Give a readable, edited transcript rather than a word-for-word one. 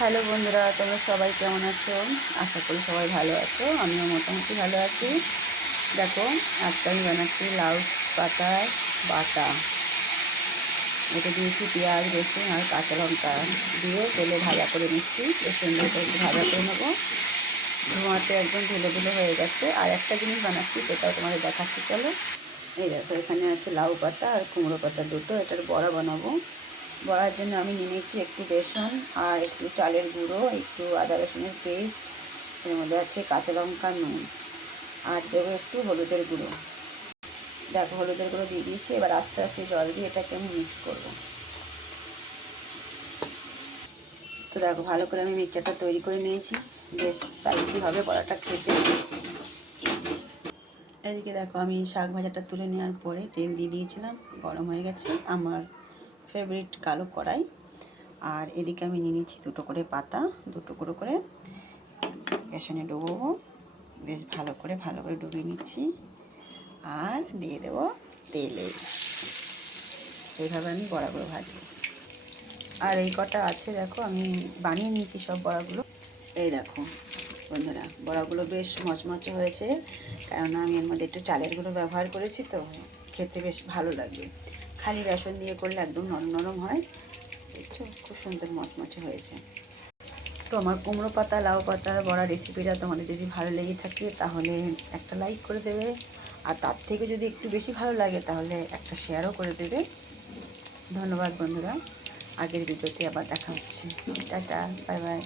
Hello বন্ধুরা, তোমরা সবাই কেমন আছো? আশা করি সবাই ভালো আছো। আমিও মোটামুটি ভালো আছি। দেখো, আজকে আমি বানাচ্ছি লাউ পাতার বাটা। এটা দিয়েছি পেঁয়াজ, রসুন আর কাঁচা লঙ্কা দিয়ে তেলে ভাজা করে নিচ্ছি। বেশ সুন্দর করে একটু ভাজা করে নেবো। ধোঁয়াতে একদম ধুলো ধুলো হয়ে গেছে। আর একটা জিনিস বানাচ্ছি, সেটাও তোমাদের দেখাচ্ছি। চলো, এই দেখো, এখানে আছে লাউ পাতা আর কুমড়ো পাতা দুটো। এটার বড়া বানাবো। বড়ার জন্য আমি নিয়ে নিচ্ছি একটু বেসন আর একটু চালের গুঁড়ো, একটু আদা রসুনের পেস্ট, এর মধ্যে আছে কাঁচা লঙ্কা, নুন, আর দেবো একটু হলুদের গুঁড়ো। দেখো, হলুদের গুঁড়ো দিয়ে দিয়েছি। এবার আস্তে আস্তে জল দিয়ে এটাকে আমি মিক্স করবো। তো দেখো, ভালো করে আমি মিক্সচারটা তৈরি করে নিয়েছি। বেশ স্পাইসি হবে বড়াটা খেতে। এদিকে দেখো, আমি শাক ভাজাটা তুলে নেওয়ার পরে তেল দিয়ে দিয়েছিলাম। গরম হয়ে গেছে আমার ফেভারিট কালো কড়াই। আর এদিকে আমি নিয়ে নিচ্ছি দুটো করে পাতা, দুটো করে বেসনে ডুবোবো। বেশ ভালো করে ডুবিয়ে নিচ্ছি। আর দিয়ে দেবো তেলে। এইভাবে আমি বড়াগুলো ভাজবো। আর এই কটা আছে, দেখো আমি বানিয়ে নিয়েছি সব বড়াগুলো। এই দেখো বন্ধুরা, বড়াগুলো বেশ মচমচে হয়েছে, কেননা আমি এর মধ্যে একটু চালের গুঁড়ো ব্যবহার করেছি, তো খেতে বেশ ভালো লাগবে। খালি বেসন দিয়ে করলে একদম নরম নরম হয়। দেখছো, খুব সুন্দর মচমচে হয়েছে। তো আমার কুমড়ো পাতা লাউ পাতার বড়া রেসিপিটা তোমাদের যদি ভালো লেগে থাকে তাহলে একটা লাইক করে দেবে। আর তার থেকে যদি একটু বেশি ভালো লাগে তাহলে একটা শেয়ারও করে দেবে। ধন্যবাদ বন্ধুরা। আগের ভিডিওতে আবার দেখা হচ্ছে। Tata, bye bye.